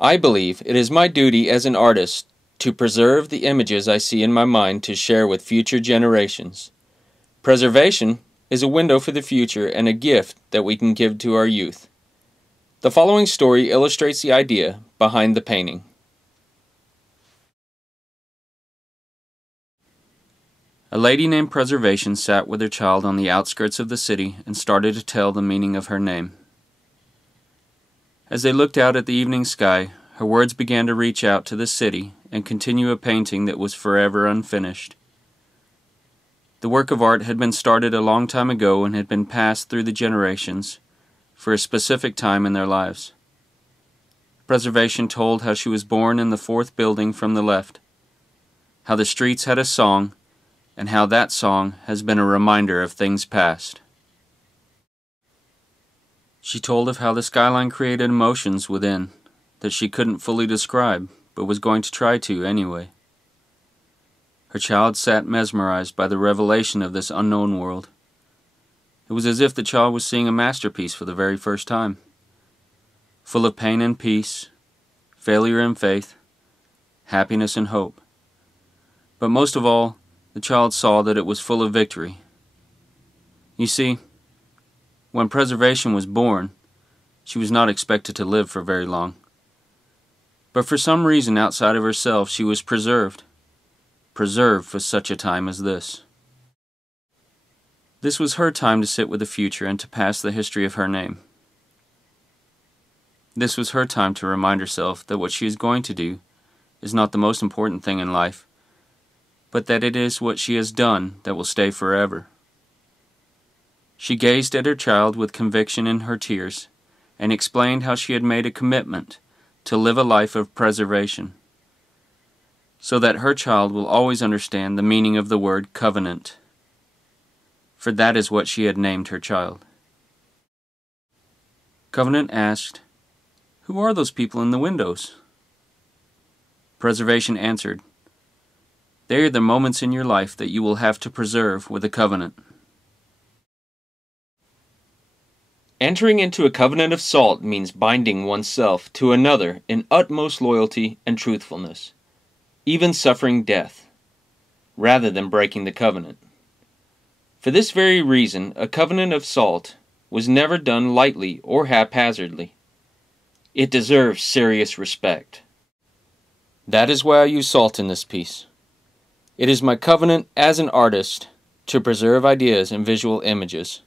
I believe it is my duty as an artist to preserve the images I see in my mind to share with future generations. Preservation is a window for the future and a gift that we can give to our youth. The following story illustrates the idea behind the painting. A lady named Preservation sat with her child on the outskirts of the city and started to tell the meaning of her name. As they looked out at the evening sky, her words began to reach out to the city and continue a painting that was forever unfinished. The work of art had been started a long time ago and had been passed through the generations for a specific time in their lives. Preservation told how she was born in the fourth building from the left, how the streets had a song, and how that song has been a reminder of things past. She told of how the skyline created emotions within that she couldn't fully describe, but was going to try to anyway. Her child sat mesmerized by the revelation of this unknown world. It was as if the child was seeing a masterpiece for the very first time, full of pain and peace, failure and faith, happiness and hope. But most of all, the child saw that it was full of victory. You see, when Preservation was born, she was not expected to live for very long. But for some reason outside of herself, she was preserved for such a time as this. This was her time to sit with the future and to pass the history of her name. This was her time to remind herself that what she is going to do is not the most important thing in life, but that it is what she has done that will stay forever. She gazed at her child with conviction in her tears and explained how she had made a commitment to live a life of preservation, so that her child will always understand the meaning of the word covenant, for that is what she had named her child. Covenant asked, "Who are those people in the windows?" Preservation answered, "They are the moments in your life that you will have to preserve with a covenant." Entering into a covenant of salt means binding oneself to another in utmost loyalty and truthfulness, even suffering death, rather than breaking the covenant. For this very reason, a covenant of salt was never done lightly or haphazardly. It deserves serious respect. That is why I use salt in this piece. It is my covenant as an artist to preserve ideas and visual images.